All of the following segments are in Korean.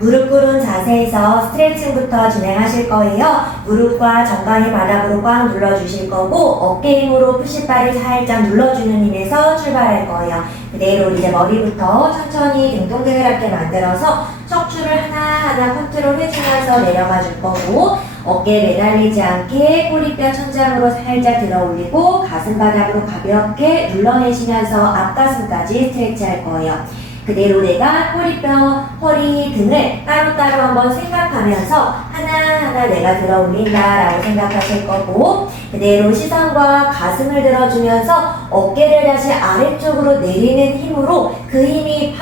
무릎 꿇은 자세에서 스트레칭부터 진행하실 거예요. 무릎과 정강이 바닥으로 꽉 눌러주실 거고 어깨 힘으로 푸시바를 살짝 눌러주는 힘에서 출발할 거예요. 그대로 이제 머리부터 천천히 등 동그랗게 만들어서 척추를 하나하나 컨트롤 해주면서 내려가 줄 거고 어깨에 매달리지 않게 꼬리뼈 천장으로 살짝 들어 올리고 가슴 바닥으로 가볍게 눌러내시면서 앞가슴까지 스트레치 할 거예요. 그대로 내가 꼬리뼈, 허리 등을 따로따로 한번 생각하면서 하나하나 내가 들어 올린다라고 생각하실 거고 그대로 시선과 가슴을 들어주면서 어깨를 다시 아래쪽으로 내리는 힘으로 그 힘이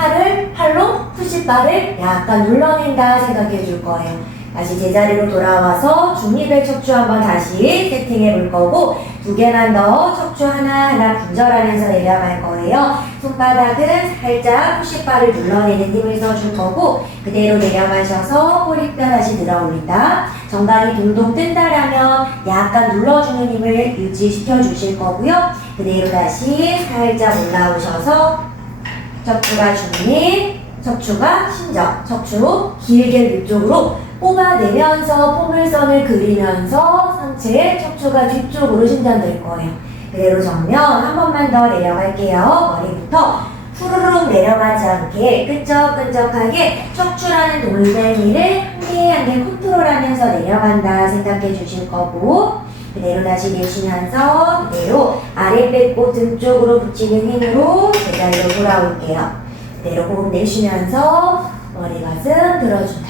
팔로 푸시바를 약간 눌러낸다 생각해 줄 거예요. 다시 제자리로 돌아와서 중립의 척추 한번 다시 세팅해 볼 거고 두 개만 더 척추 하나하나 분절하면서 내려갈 거예요. 손바닥은 살짝 푸시바를 눌러내는 힘을 써줄 거고 그대로 내려가셔서 꼬리뼈 다시 들어 올린다. 정강이 둥둥 뜬다라면 약간 눌러주는 힘을 유지시켜 주실 거고요. 그대로 다시 살짝 올라오셔서 척추가 중립, 척추가 신적, 척추 길게 위쪽으로 뽑아내면서 포물선을 그리면서 상체 척추가 뒤쪽으로 신전될 거예요. 그대로 정면 한 번만 더 내려갈게요. 머리부터 후루룩 내려가지 않게 끈적끈적하게 척추라는 돌멩이를 한 개 한 개 컨트롤하면서 내려간다 생각해 주실 거고 그대로 다시 내쉬면서 그대로 아래 배꼽 등 쪽으로 붙이는 힘으로 제자리로 돌아올게요. 그대로 호흡 내쉬면서 머리 가슴 들어준다.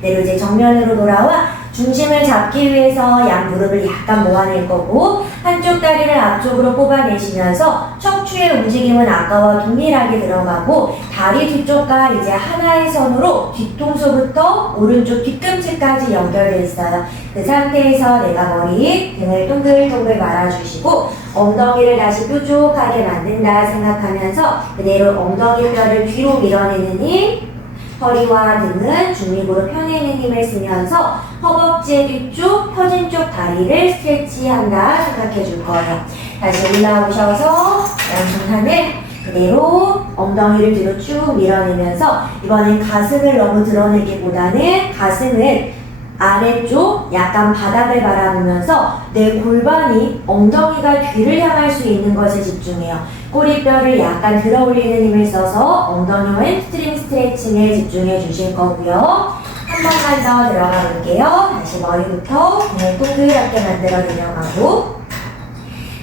그대로 이제 정면으로 돌아와 중심을 잡기 위해서 양 무릎을 약간 모아낼 거고 한쪽 다리를 앞쪽으로 뽑아내시면서 척추의 움직임은 아까와 동일하게 들어가고 다리 뒤쪽과 이제 하나의 선으로 뒤통수부터 오른쪽 뒤꿈치까지 연결되어 있어요. 그 상태에서 내가 머리 등을 동글동글 말아주시고 엉덩이를 다시 뾰족하게 만든다 생각하면서 그대로 엉덩이 뼈를 뒤로 밀어내는 힘 허리와 등은 중립으로 펴내는 힘을 쓰면서 허벅지 뒤쪽, 펴진 쪽 다리를 스트레치한다 생각해 줄 거예요. 다시 올라오셔서 양손 하늘 그대로 엉덩이를 뒤로 쭉 밀어내면서 이번엔 가슴을 너무 드러내기보다는 가슴을 아래쪽 약간 바닥을 바라보면서 내 골반이 엉덩이가 뒤를 향할 수 있는 것에 집중해요. 꼬리뼈를 약간 들어 올리는 힘을 써서 엉덩이와 햄스트링 스트레칭에 집중해 주실 거고요. 한 번만 더 들어가 볼게요. 다시 머리부터 그냥 동그랗게 만들어 내려가고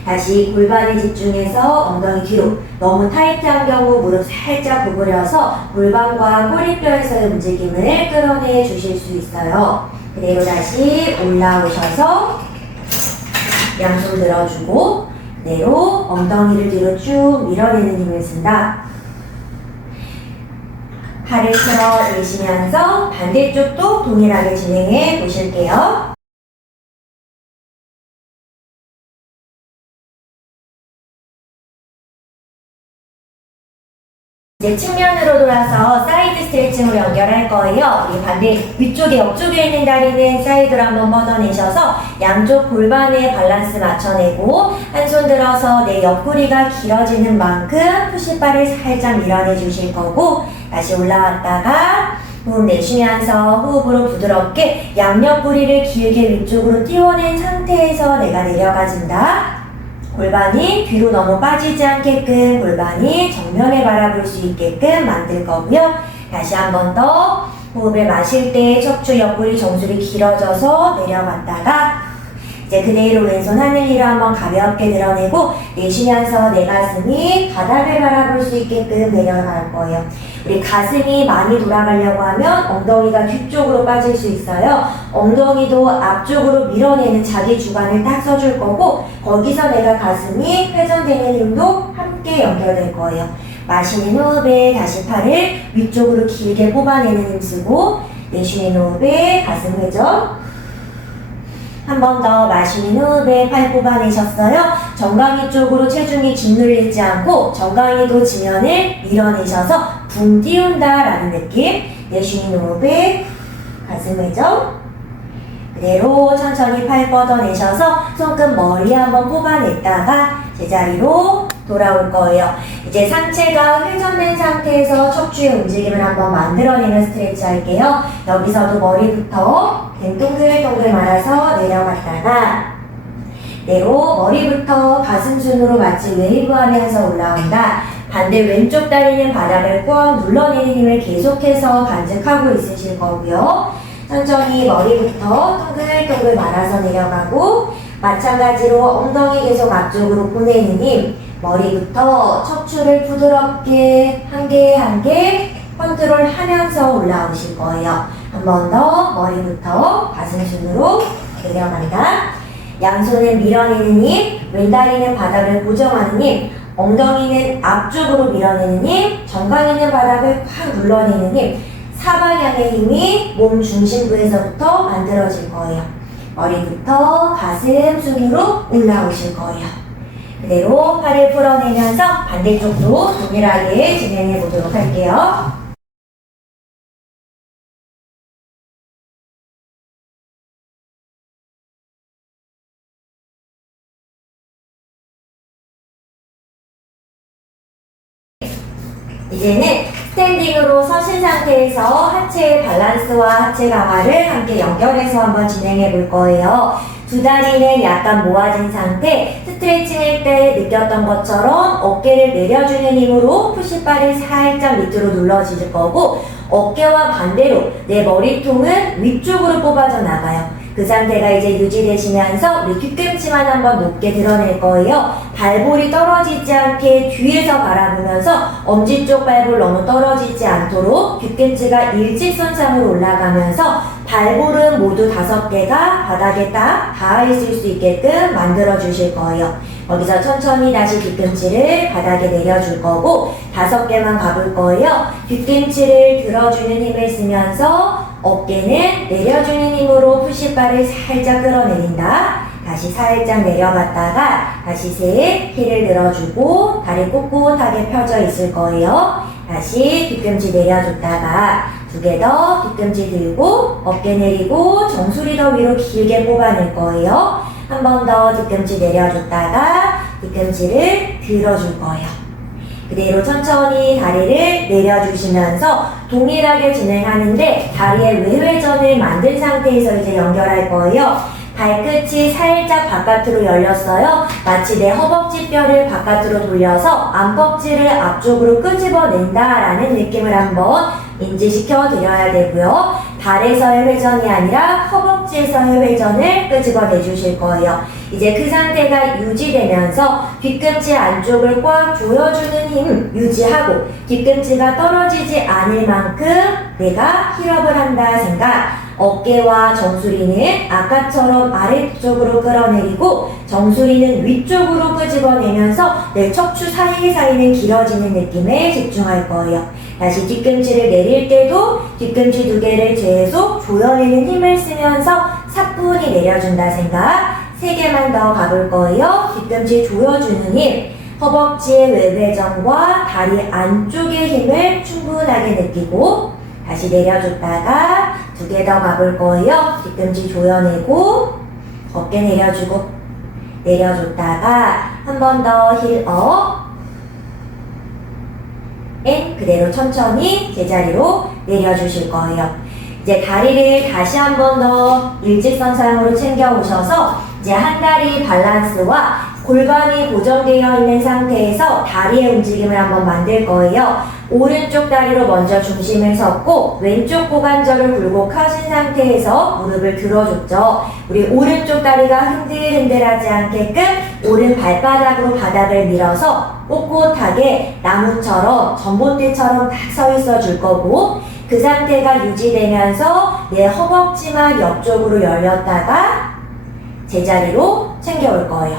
다시 골반에 집중해서 엉덩이 뒤로 너무 타이트한 경우 무릎 살짝 구부려서 골반과 꼬리뼈에서의 움직임을 끌어내 주실 수 있어요. 그대로 다시 올라오셔서 양손 들어주고 그대로 엉덩이를 뒤로 쭉 밀어내는 힘을 쓴다. 팔을 틀어내시면서 반대쪽도 동일하게 진행해 보실게요. 이제 측면으로 돌아서 사이드 스트레칭으로 연결할 거예요. 우리 반대 위쪽에 옆쪽에 있는 다리는 사이드로 한번 뻗어내셔서 양쪽 골반의 밸런스 맞춰내고 한 손 들어서 내 옆구리가 길어지는 만큼 푸시바를 살짝 밀어내 주실 거고 다시 올라왔다가 호흡 내쉬면서 호흡으로 부드럽게 양옆구리를 길게 위쪽으로 띄워낸 상태에서 내가 내려가준다. 골반이 뒤로 너무 빠지지 않게끔 골반이 정면에 바라볼 수 있게끔 만들 거고요. 다시 한 번 더 호흡을 마실 때 척추 옆구리 정수리 길어져서 내려갔다가 이제 그대로 왼손 하늘 위로 한번 가볍게 드러내고 내쉬면서 내 가슴이 바닥을 바라볼 수 있게끔 내려갈 거예요. 우리 가슴이 많이 돌아가려고 하면 엉덩이가 뒤쪽으로 빠질 수 있어요. 엉덩이도 앞쪽으로 밀어내는 자기 주관을 딱 써줄 거고 거기서 내가 가슴이 회전되는 힘도 함께 연결될 거예요. 마시는 호흡에 다시 팔을 위쪽으로 길게 뽑아내는 힘 쓰고 내쉬는 호흡에 가슴 회전 한 번 더 마시는 호흡에 팔 뽑아내셨어요. 정강이 쪽으로 체중이 짓눌리지 않고 정강이도 지면을 밀어내셔서 붕 띄운다라는 느낌. 내쉬는 호흡에 가슴 회전 그대로 천천히 팔 뻗어내셔서 손끝 머리 한번 뽑아냈다가 제자리로 돌아올 거예요. 이제 상체가 회전된 상태에서 척추의 움직임을 한번 만들어내는 스트레치 할게요. 여기서도 머리부터 동글동글 말아서 내려갔다가 그대로 머리부터 가슴순으로 마치 웨이브 하면서 올라온다. 반대 왼쪽 다리는 바닥을 꽉 눌러내는 힘을 계속해서 간직하고 있으실 거고요. 천천히 머리부터 동글동글 말아서 내려가고 마찬가지로 엉덩이 계속 앞쪽으로 보내는 힘, 머리부터 척추를 부드럽게 한 개 한 개 컨트롤 하면서 올라오실 거예요. 한 번 더 머리부터 가슴순으로 내려간다. 양손은 밀어내는 힘, 왼다리는 바닥을 고정하는 힘, 엉덩이는 앞쪽으로 밀어내는 힘, 정강이는 바닥을 확 눌러내는 힘, 사방향의 힘이 몸 중심부에서부터 만들어질 거예요. 머리부터 가슴 순으로 올라오실 거예요. 그대로 팔을 풀어내면서 반대쪽도 동일하게 진행해 보도록 할게요. 이제는 스탠딩으로 서신 상태에서 하체의 밸런스와 하체 강화를 함께 연결해서 한번 진행해 볼 거예요. 두 다리는 약간 모아진 상태, 스트레칭할 때 느꼈던 것처럼 어깨를 내려주는 힘으로 푸시바를 살짝 밑으로 눌러줄 거고 어깨와 반대로 내 머리통은 위쪽으로 뽑아져 나가요. 그 상태가 이제 유지되시면서 우리 뒤꿈치만 한번 높게 드러낼 거예요. 발볼이 떨어지지 않게 뒤에서 바라보면서 엄지 쪽 발볼 너무 떨어지지 않도록 뒤꿈치가 일직선상으로 올라가면서 발볼은 모두 5개가 바닥에 딱 닿아 있을 수 있게끔 만들어 주실 거예요. 거기서 천천히 다시 뒤꿈치를 바닥에 내려줄 거고 5개만 가볼 거예요. 뒤꿈치를 들어주는 힘을 쓰면서 어깨는 내려주는 힘으로 푸시바를 살짝 끌어내린다. 다시 살짝 내려갔다가 다시 셋, 힐을 들어주고 다리 꼿꼿하게 펴져 있을 거예요. 다시 뒤꿈치 내려줬다가 2개 더 뒤꿈치 들고 어깨 내리고 정수리 더 위로 길게 뽑아낼 거예요. 한 번 더 뒤꿈치 내려줬다가 뒤꿈치를 들어줄 거예요. 그대로 천천히 다리를 내려주시면서 동일하게 진행하는데 다리의 외회전을 만든 상태에서 이제 연결할 거예요. 발끝이 살짝 바깥으로 열렸어요. 마치 내 허벅지 뼈를 바깥으로 돌려서 안벅지를 앞쪽으로 끄집어낸다라는 느낌을 한번 인지시켜 드려야 되고요. 발에서의 회전이 아니라 허벅지에서의 회전을 끄집어내 주실 거예요. 이제 그 상태가 유지되면서 뒤꿈치 안쪽을 꽉 조여주는 힘 유지하고 뒤꿈치가 떨어지지 않을 만큼 내가 힐업을 한다 생각. 어깨와 정수리는 아까처럼 아래쪽으로 끌어내리고 정수리는 위쪽으로 끄집어내면서 내 척추 사이사이는 길어지는 느낌에 집중할 거예요. 다시 뒤꿈치를 내릴 때도 뒤꿈치 2개를 계속 조여내는 힘을 쓰면서 사뿐히 내려준다 생각. 3개만 더 가볼 거예요. 뒤꿈치 조여주는 힘, 허벅지의 외회전과 다리 안쪽의 힘을 충분하게 느끼고 다시 내려줬다가 2개 더 가볼 거예요. 뒤꿈치 조여내고 어깨 내려주고 내려줬다가 한 번 더 힐업 앤 그대로 천천히 제자리로 내려주실 거예요. 이제 다리를 다시 한 번 더 일직선상으로 챙겨 오셔서 이제 한 다리 밸런스와 골반이 고정되어 있는 상태에서 다리의 움직임을 한번 만들 거예요. 오른쪽 다리로 먼저 중심을 섰고 왼쪽 고관절을 굴곡하신 상태에서 무릎을 들어줬죠. 우리 오른쪽 다리가 흔들흔들하지 않게끔 오른 발바닥으로 바닥을 밀어서 꼿꼿하게 나무처럼 전봇대처럼 딱 서 있어 줄 거고 그 상태가 유지되면서 내 허벅지만 옆쪽으로 열렸다가 제자리로 챙겨올 거예요.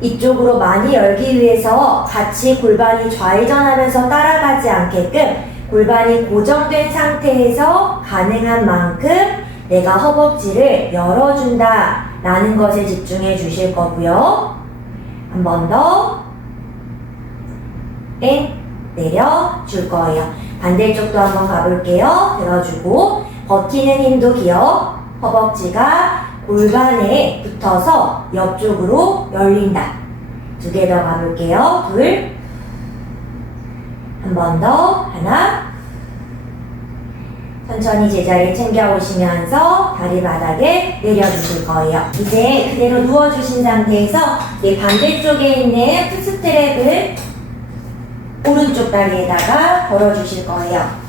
이쪽으로 많이 열기 위해서 같이 골반이 좌회전하면서 따라가지 않게끔 골반이 고정된 상태에서 가능한 만큼 내가 허벅지를 열어준다 라는 것에 집중해 주실 거고요. 한 번 더 내려줄 거예요. 반대쪽도 한번 가볼게요. 들어주고 버티는 힘도 기억. 허벅지가 골반에 붙어서 옆쪽으로 열린다. 두 개 더 가볼게요. 둘, 한 번 더, 하나. 천천히 제자리 챙겨오시면서 다리 바닥에 내려주실 거예요. 이제 그대로 누워주신 상태에서 내 반대쪽에 있는 풋스트랩을 오른쪽 다리에다가 걸어주실 거예요.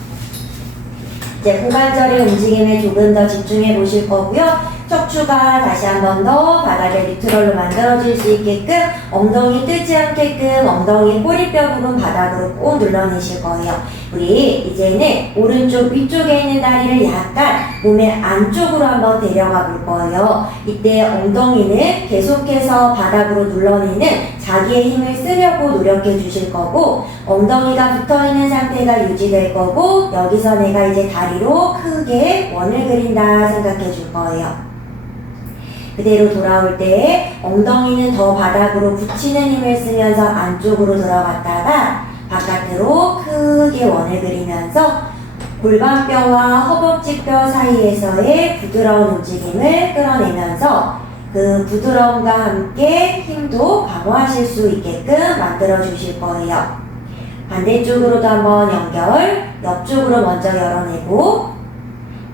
이제 고관절의 움직임에 조금 더 집중해 보실 거고요. 척추가 다시 한 번 더 바닥에 뉴트럴로 만들어질 수 있게끔 엉덩이 뜨지 않게끔 엉덩이 꼬리뼈 부분 바닥으로 꼭 눌러내실 거예요. 우리 이제는 오른쪽 위쪽에 있는 다리를 약간 몸의 안쪽으로 한번 데려가 볼 거예요. 이때 엉덩이는 계속해서 바닥으로 눌러내는 자기의 힘을 쓰려고 노력해 주실 거고 엉덩이가 붙어있는 상태가 유지될 거고 여기서 내가 이제 다리로 크게 원을 그린다 생각해 줄 거예요. 그대로 돌아올 때 엉덩이는 더 바닥으로 붙이는 힘을 쓰면서 안쪽으로 들어갔다가 바깥으로 크게 원을 그리면서 골반뼈와 허벅지뼈 사이에서의 부드러운 움직임을 끌어내면서 그 부드러움과 함께 힘도 강화하실 수 있게끔 만들어 주실 거예요. 반대쪽으로도 한번 연결, 옆쪽으로 먼저 열어내고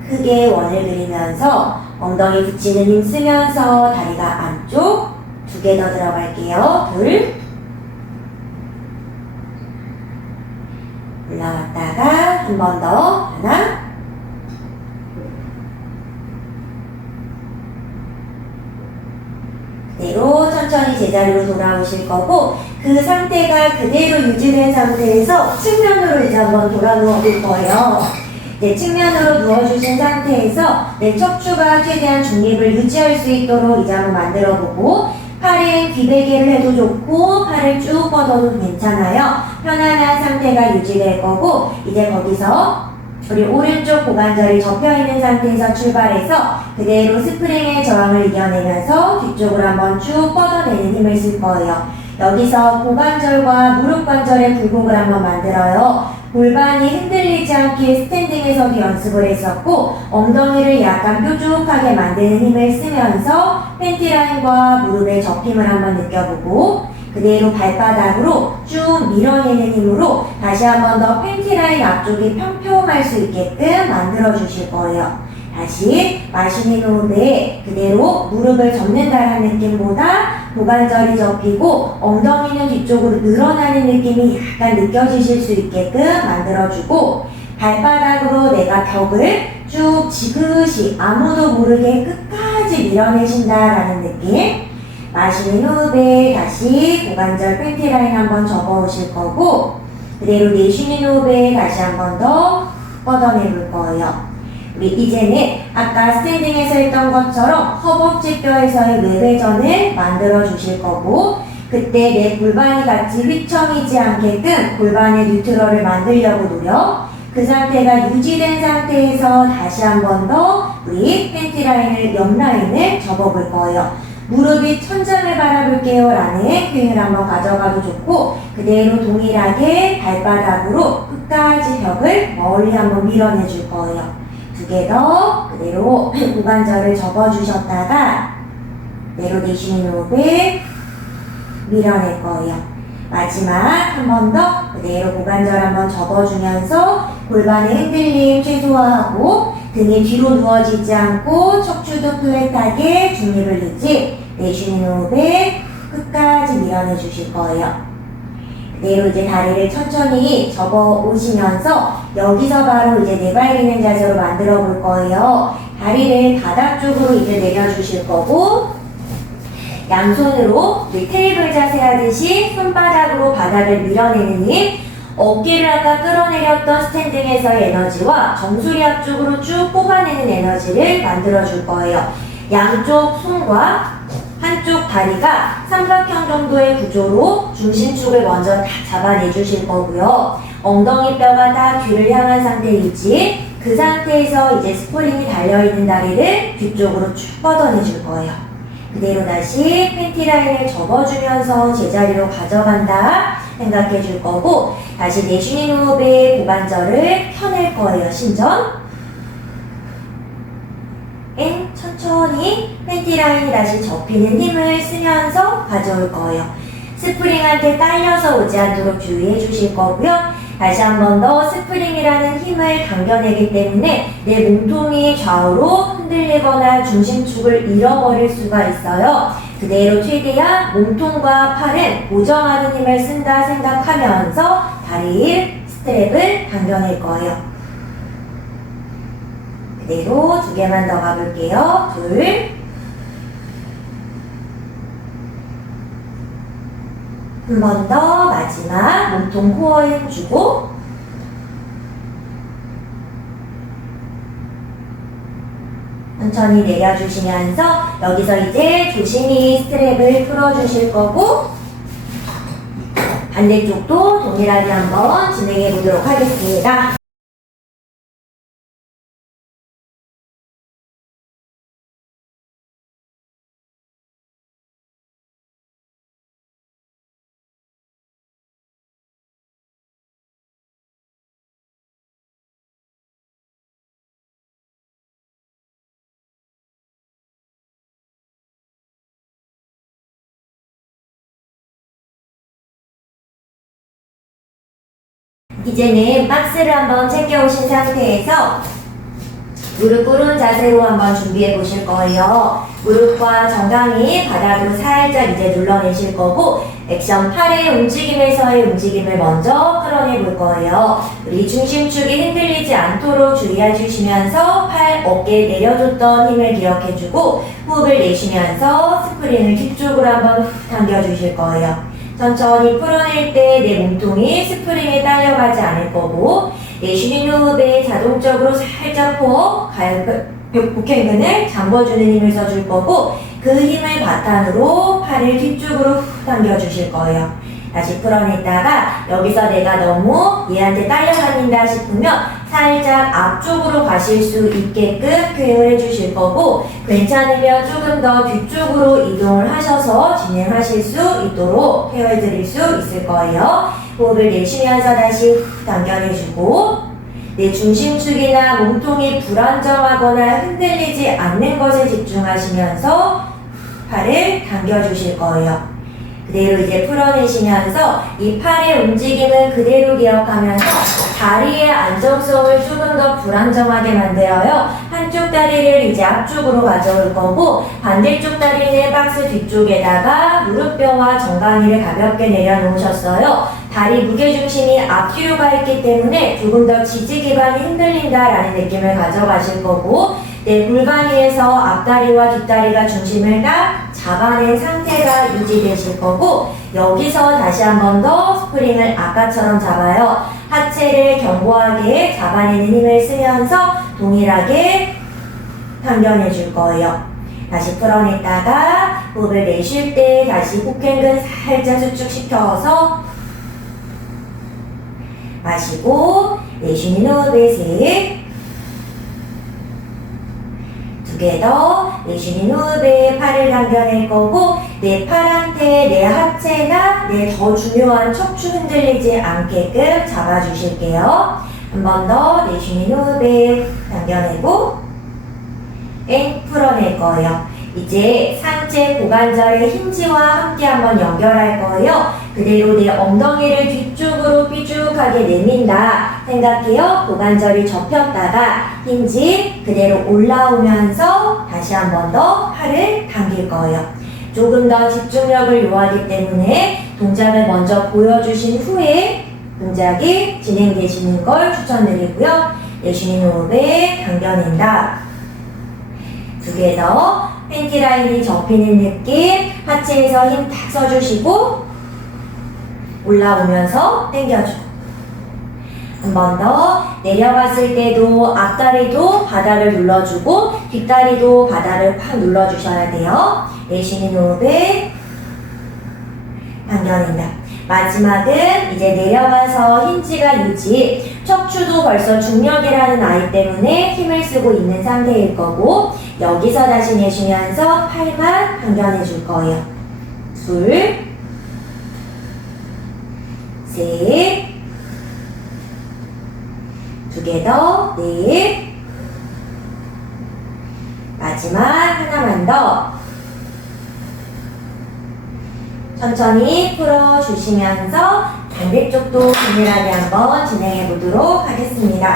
크게 원을 그리면서 엉덩이 붙이는 힘 쓰면서 다리가 안쪽 두 개 더 들어갈게요. 둘, 올라왔다가 한 번 더, 하나, 그대로 천천히 제자리로 돌아오실 거고 그 상태가 그대로 유지된 상태에서 측면으로 이제 한번 돌아 누워볼 거예요. 네, 측면으로 누워주신 상태에서 내 척추가 최대한 중립을 유지할 수 있도록 이제 한번 만들어보고 팔은 귀베개를 해도 좋고 팔을 쭉 뻗어도 괜찮아요. 편안한 상태가 유지될 거고 이제 거기서 우리 오른쪽 고관절이 접혀있는 상태에서 출발해서 그대로 스프링의 저항을 이겨내면서 뒤쪽으로 한번 쭉 뻗어내는 힘을 쓸 거예요. 여기서 고관절과 무릎 관절의 굴곡을 한번 만들어요. 골반이 흔들리지 않게 스탠딩에서도 연습을 했었고 엉덩이를 약간 뾰족하게 만드는 힘을 쓰면서 팬티라인과 무릎의 접힘을 한번 느껴보고 그대로 발바닥으로 쭉 밀어내는 힘으로 다시 한번 더 팬티라인 앞쪽이 평평할 수 있게끔 만들어 주실 거예요. 다시 마시는 호흡에 그대로 무릎을 접는다는 느낌보다 고관절이 접히고 엉덩이는 뒤쪽으로 늘어나는 느낌이 약간 느껴지실 수 있게끔 만들어주고 발바닥으로 내가 벽을 쭉 지그시 아무도 모르게 끝까지 밀어내신다라는 느낌. 마시는 호흡에 다시 고관절 팬티라인 한번 접어오실 거고 그대로 내쉬는 호흡에 다시 한번 더 뻗어내볼 거예요. 우리 이제는 아까 스탠딩에서 했던 것처럼 허벅지뼈에서의 외회전을 만들어 주실 거고 그때 내 골반이 같이 휘청이지 않게끔 골반의 뉴트럴을 만들려고 노력 그 상태가 유지된 상태에서 다시 한 번 더 우리 팬티 라인을 옆 라인을 접어볼 거예요. 무릎이 천장을 바라볼게요 라는 표현을 한번 가져가도 좋고 그대로 동일하게 발바닥으로 끝까지 벽을 멀리 한번 밀어내 줄 거예요. 두 개 더 그대로 고관절을 접어주셨다가 그대로 내쉬는 호흡에 밀어낼 거예요. 마지막 한 번 더 그대로 고관절 한번 접어주면서 골반의 흔들림 최소화하고 등이 뒤로 누워지지 않고 척추도 플랫하게 중립을 유지 내쉬는 호흡에 끝까지 밀어내 주실 거예요. 그대로 이제 다리를 천천히 접어 오시면서 여기서 바로 이제 내발리는 자세로 만들어 볼 거예요. 다리를 바닥 쪽으로 이제 내려주실 거고 양손으로 우리 테이블 자세 하듯이 손바닥으로 바닥을 밀어내는 힘 어깨를 아까 끌어내렸던 스탠딩에서의 에너지와 정수리 앞쪽으로 쭉 뽑아내는 에너지를 만들어 줄 거예요. 양쪽 손과 한쪽 다리가 삼각형 정도의 구조로 중심축을 먼저 다 잡아내 주실 거고요. 엉덩이 뼈가 다 뒤를 향한 상태 유지. 그 상태에서 이제 스프링이 달려있는 다리를 뒤쪽으로 쭉 뻗어내 줄 거예요. 그대로 다시 팬티 라인을 접어주면서 제자리로 가져간다 생각해 줄 거고 다시 내쉬는 호흡에 고관절을 펴낼 거예요. 신전. 천천히 팬티 라인이 다시 접히는 힘을 쓰면서 가져올 거예요. 스프링한테 딸려서 오지 않도록 주의해 주실 거고요. 다시 한 번 더 스프링이라는 힘을 당겨내기 때문에 내 몸통이 좌우로 흔들리거나 중심축을 잃어버릴 수가 있어요. 그대로 최대한 몸통과 팔은 고정하는 힘을 쓴다 생각하면서 다리 스트랩을 당겨낼 거예요. 그대로 2개만 더 가볼게요. 둘. 한 번 더 마지막 몸통 코어에 힘주고 천천히 내려주시면서 여기서 이제 조심히 스트랩을 풀어주실 거고 반대쪽도 동일하게 한번 진행해 보도록 하겠습니다. 이제는 박스를 한번 챙겨오신 상태에서 무릎 꿇은 자세로 한번 준비해 보실 거예요. 무릎과 정강이 바닥으로 살짝 이제 눌러내실 거고 액션 팔의 움직임에서의 움직임을 먼저 끌어내 볼 거예요. 우리 중심축이 흔들리지 않도록 주의해 주시면서 팔, 어깨 내려줬던 힘을 기억해 주고 호흡을 내쉬면서 스프링을 뒤쪽으로 한번 당겨 주실 거예요. 천천히 풀어낼 때 내 몸통이 스프링에 딸려가지 않을 거고 내쉬는 호흡에 자동적으로 살짝 호흡, 복행근을 잠궈주는 힘을 써줄 거고 그 힘을 바탕으로 팔을 뒤쪽으로 당겨주실 거예요. 다시 풀어냈다가 여기서 내가 너무 얘한테 딸려다닌다 싶으면 살짝 앞쪽으로 가실 수 있게끔 교행을 해주실 거고 괜찮으면 조금 더 뒤쪽으로 이동을 하셔서 진행하실 수 있도록 케어해드릴 수 있을 거예요. 호흡을 내쉬면서 다시 당겨내주고 내 중심축이나 몸통이 불안정하거나 흔들리지 않는 것에 집중하시면서 팔을 당겨주실 거예요. 그대로 이제 풀어내시면서 이 팔의 움직임을 그대로 기억하면서 다리의 안정성을 조금 더 불안정하게 만들어요. 한쪽 다리를 이제 앞쪽으로 가져올 거고 반대쪽 다리는 박스 뒤쪽에다가 무릎뼈와 정강이를 가볍게 내려놓으셨어요. 다리 무게중심이 앞뒤로 가 있기 때문에 조금 더 지지 기반이 흔들린다라는 느낌을 가져가실 거고 내 골반 위에서 앞다리와 뒷다리가 중심을 딱 잡아낸 상태가 유지되실 거고 여기서 다시 한 번 더 스프링을 아까처럼 잡아요. 하체를 견고하게 잡아내는 힘을 쓰면서 동일하게 당겨내 줄 거예요. 다시 풀어냈다가 호흡을 내쉴 때 다시 복행근 살짝 수축시켜서 마시고 내쉬는 호흡에 셋 2개 더 내쉬는 호흡에 팔을 당겨낼 거고 내 팔한테 내 하체나 내 더 중요한 척추 흔들리지 않게끔 잡아주실게요. 한 번 더 내쉬는 호흡에 당겨내고 풀어낼 거예요. 이제 상체 고관절의 힌지와 함께 한번 연결할 거예요. 그대로 내 엉덩이를 뒤쪽으로 삐죽하게 내민다 생각해요. 고관절이 접혔다가 힌지 그대로 올라오면서 다시 한 번 더 팔을 당길 거예요. 조금 더 집중력을 요하기 때문에 동작을 먼저 보여주신 후에 동작이 진행되시는 걸 추천드리고요. 내쉬는 호흡에 당겨낸다. 2개 더 팬티 라인이 접히는 느낌 하체에서 힘 탁 써주시고 올라오면서 당겨주고 한 번 더 내려갔을 때도 앞다리도 바닥을 눌러주고 뒷다리도 바닥을 팍 눌러주셔야 돼요. 내쉬는 호흡에 당겨낸다. 마지막은 이제 내려가서 힌지가 유지 척추도 벌써 중력이라는 아이 때문에 힘을 쓰고 있는 상태일 거고 여기서 다시 내쉬면서 팔만 당겨내 줄 거예요. 둘, 셋, 2개 더, 넷, 마지막 하나만 더 천천히 풀어주시면서 반대쪽도 균일하게 한번 진행해 보도록 하겠습니다.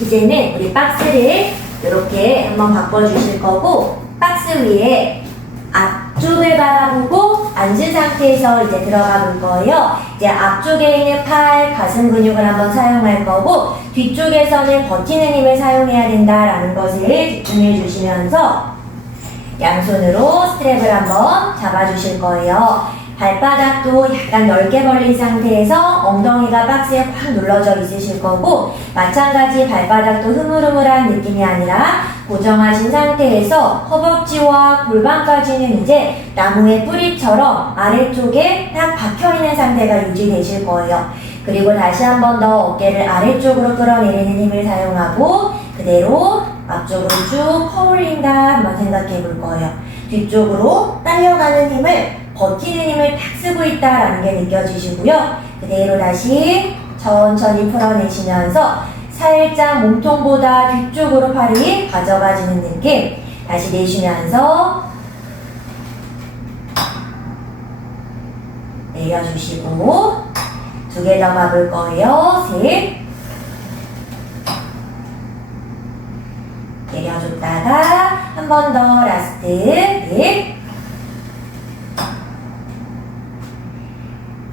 이제는 우리 박스를 이렇게 한번 바꿔주실 거고, 박스 위에 앞쪽을 바라보고 앉은 상태에서 이제 들어가 볼 거예요. 이제 앞쪽에 있는 팔, 가슴 근육을 한번 사용할 거고, 뒤쪽에서는 버티는 힘을 사용해야 된다라는 것을 집중해 주시면서 양손으로 스트랩을 한번 잡아주실 거예요. 발바닥도 약간 넓게 벌린 상태에서 엉덩이가 박스에 확 눌러져 있으실 거고, 마찬가지 발바닥도 흐물흐물한 느낌이 아니라 고정하신 상태에서 허벅지와 골반까지는 이제 나무의 뿌리처럼 아래쪽에 딱 박혀있는 상태가 유지되실 거예요. 그리고 다시 한 번 더 어깨를 아래쪽으로 끌어내리는 힘을 사용하고 그대로 앞쪽으로 쭉 퍼올린다 한번 생각해 볼 거예요. 뒤쪽으로 딸려가는 힘을, 버티는 힘을 탁 쓰고 있다라는 게 느껴지시고요. 그대로 다시 천천히 풀어내시면서 살짝 몸통보다 뒤쪽으로 팔이 가져가지는 느낌. 다시 내쉬면서 내려주시고, 두 개 더 가볼 거예요. 셋. 내려줬다가 한 번 더 라스트. 넷.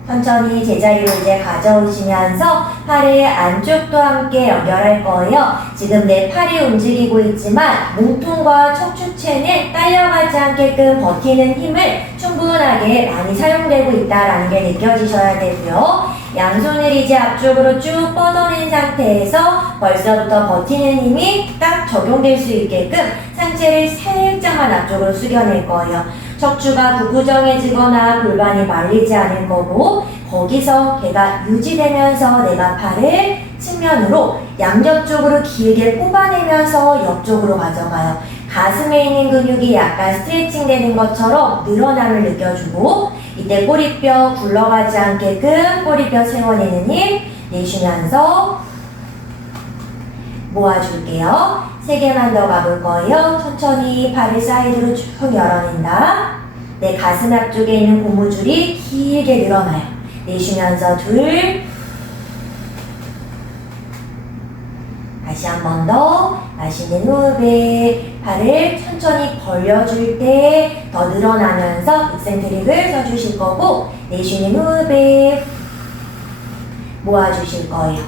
천천히 제자리로 이제 가져오시면서 팔의 안쪽도 함께 연결할 거예요. 지금 내 팔이 움직이고 있지만 몸통과 척추체는 딸려가지 않게끔 버티는 힘을 충분하게 많이 사용되고 있다는 게 느껴지셔야 되고요. 양손을 이제 앞쪽으로 쭉 뻗어낸 상태에서 벌써부터 버티는 힘이 딱 적용될 수 있게끔 상체를 살짝만 앞쪽으로 숙여낼 거예요. 척추가 구부정해지거나 골반이 말리지 않을 거고, 거기서 걔가 유지되면서 내가 팔을 측면으로 양옆쪽으로 길게 뽑아내면서 옆쪽으로 가져가요. 가슴에 있는 근육이 약간 스트레칭 되는 것처럼 늘어남을 느껴주고, 이때 꼬리뼈 굴러가지 않게끔 꼬리뼈 세워내는 힘 내쉬면서 모아줄게요. 3개만 더 가볼 거예요. 천천히 발을 사이드로 쭉 열어낸다. 내 가슴 앞쪽에 있는 고무줄이 길게 늘어나요. 내쉬면서 둘. 다시 한 번 더. 마시는 호흡에 발을 천천히 벌려줄 때 더 늘어나면서 익센트릭을 써주실 거고, 내쉬는 호흡에 모아주실 거예요.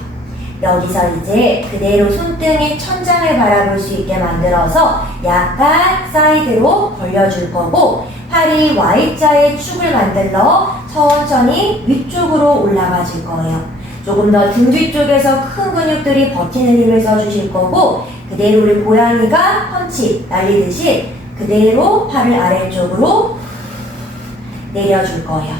여기서 이제 그대로 손등이 천장을 바라볼 수 있게 만들어서 약간 사이드로 벌려줄 거고, 팔이 Y자의 축을 만들어 천천히 위쪽으로 올라가 줄 거예요. 조금 더 등 뒤쪽에서 큰 근육들이 버티는 힘을 써주실 거고, 그대로 우리 고양이가 펀치 날리듯이 그대로 팔을 아래쪽으로 내려줄 거예요.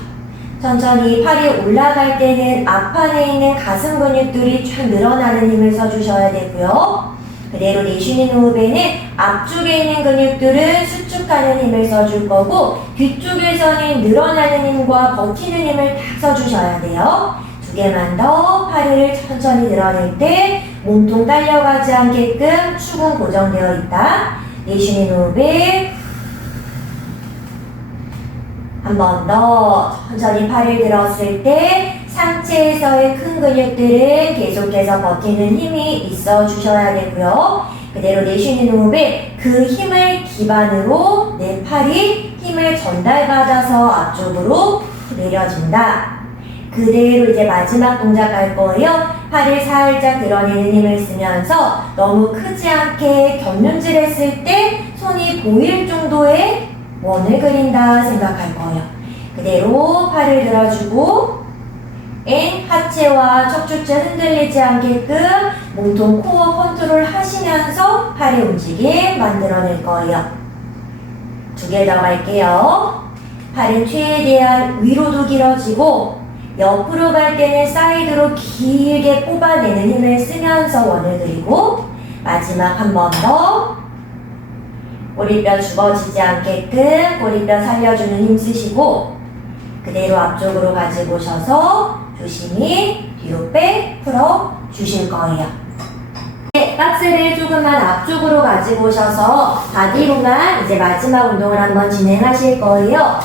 천천히 팔이 올라갈 때는 앞판에 있는 가슴 근육들이 쫙 늘어나는 힘을 써주셔야 되고요. 그대로 내쉬는 호흡에는 앞쪽에 있는 근육들은 수축하는 힘을 써줄 거고, 뒤쪽에서는 늘어나는 힘과 버티는 힘을 딱 써주셔야 돼요. 2개만 더. 팔을 천천히 늘어낼 때 몸통 딸려가지 않게끔 축은 고정되어 있다. 내쉬는 호흡에 한 번 더 천천히 팔을 들었을 때 상체에서의 큰 근육들은 계속해서 버티는 힘이 있어 주셔야 되고요. 그대로 내쉬는 호흡에 그 힘을 기반으로 내 팔이 힘을 전달받아서 앞쪽으로 내려준다. 그대로 이제 마지막 동작 할 거예요. 팔을 살짝 드러내는 힘을 쓰면서 너무 크지 않게 곁눈질 했을 때 손이 보일 정도의 원을 그린다 생각할 거예요. 그대로 팔을 들어주고 하체와 척추체 흔들리지 않게끔 몸통 코어 컨트롤 하시면서 팔의 움직임 만들어낼 거예요. 2개 더 갈게요. 팔은 최대한 위로도 길어지고 옆으로 갈 때는 사이드로 길게 뽑아내는 힘을 쓰면서 원을 그리고, 마지막 한 번 더 꼬리뼈 죽어지지 않게끔 꼬리뼈 살려주는 힘 쓰시고 그대로 앞쪽으로 가지고 오셔서 조심히 뒤로 빼 풀어 주실 거예요. 네, 박스를 조금만 앞쪽으로 가지고 오셔서 바디로만 이제 마지막 운동을 한번 진행하실 거예요.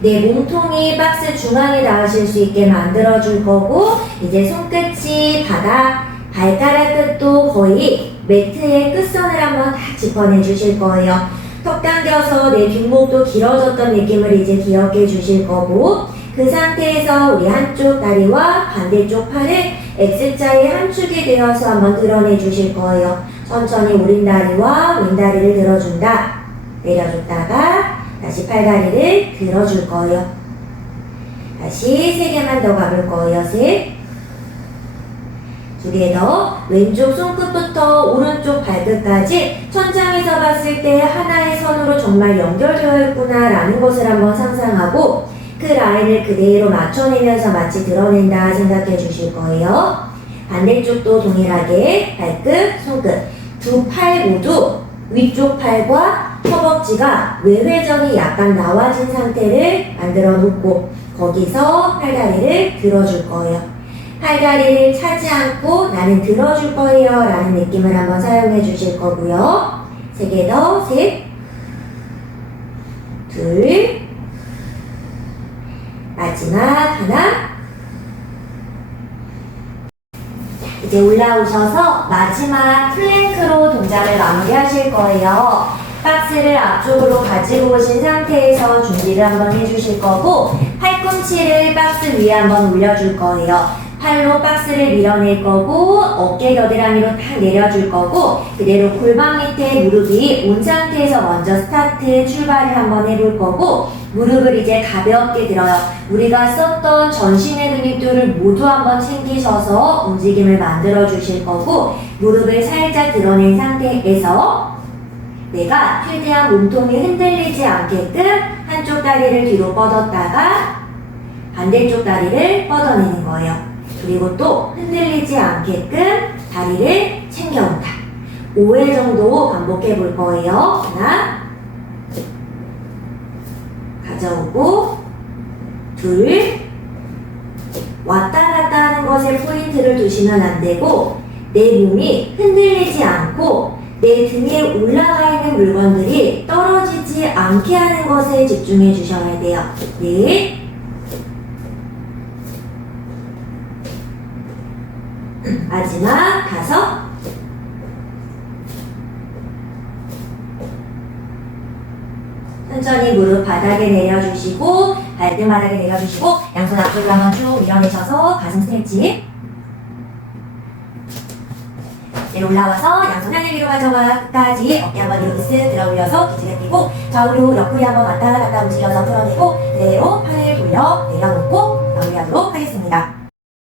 네, 몸통이 박스 중앙에 닿으실 수 있게 만들어 줄 거고, 이제 손끝이 바닥, 발가락 끝도 거의 매트의 끝선을 한번 다 짚어내 주실 거예요. 턱 당겨서 내 뒷목도 길어졌던 느낌을 이제 기억해 주실 거고, 그 상태에서 우리 한쪽 다리와 반대쪽 팔을 X자의 한 축이 되어서 한번 드러내 주실 거예요. 천천히 오른다리와 왼다리를 들어준다. 내려줬다가 다시 팔다리를 들어줄 거예요. 다시 3개만 더 가볼 거예요. 셋. 2개 더. 왼쪽 손끝부터 오른쪽 발끝까지 천장에서 봤을 때 하나의 선으로 정말 연결되어 있구나 라는 것을 한번 상상하고 그 라인을 그대로 맞춰내면서 마치 드러낸다 생각해 주실 거예요. 반대쪽도 동일하게 발끝, 손끝 두 팔 모두 위쪽 팔과 허벅지가 외회전이 약간 나와진 상태를 만들어 놓고 거기서 팔다리를 들어줄 거예요. 팔다리를 차지 않고 나는 들어줄 거예요 라는 느낌을 한번 사용해 주실 거고요. 3개 더. 셋, 둘, 마지막 하나. 이제 올라오셔서 마지막 플랭크로 동작을 마무리하실 거예요. 박스를 앞쪽으로 가지고 오신 상태에서 준비를 한번 해주실 거고 팔꿈치를 박스 위에 한번 올려줄 거예요. 팔로 박스를 밀어낼 거고 어깨 겨드랑이로 탁 내려줄 거고 그대로 골반 밑에 무릎이 온 상태에서 먼저 스타트 출발을 한번 해볼 거고 무릎을 이제 가볍게 들어요. 우리가 썼던 전신의 근육들을 모두 한번 챙기셔서 움직임을 만들어 주실 거고 무릎을 살짝 드러낸 상태에서 내가 최대한 몸통이 흔들리지 않게끔 한쪽 다리를 뒤로 뻗었다가 반대쪽 다리를 뻗어내는 거예요. 그리고 또 흔들리지 않게끔 다리를 챙겨온다. 5회 정도 반복해 볼 거예요. 하나, 가져오고, 둘, 왔다 갔다 하는 것에 포인트를 두시면 안 되고, 내 몸이 흔들리지 않고, 내 등에 올라가 있는 물건들이 떨어지지 않게 하는 것에 집중해 주셔야 돼요. 넷, 마지막 5. 천천히 무릎 바닥에 내려주시고 발등 바닥에 내려주시고 양손 앞쪽으로 한번 쭉 밀어내셔서 가슴 스트레치. 내려 올라와서 양손 하늘 위로 가져가 끝까지 어깨 한번 이렇게 쓱 들어 올려서 기지개 펴고 좌우로 옆구리 한번 왔다 갔다 움직여서 풀어내고 그대로 팔을 돌려 내려놓고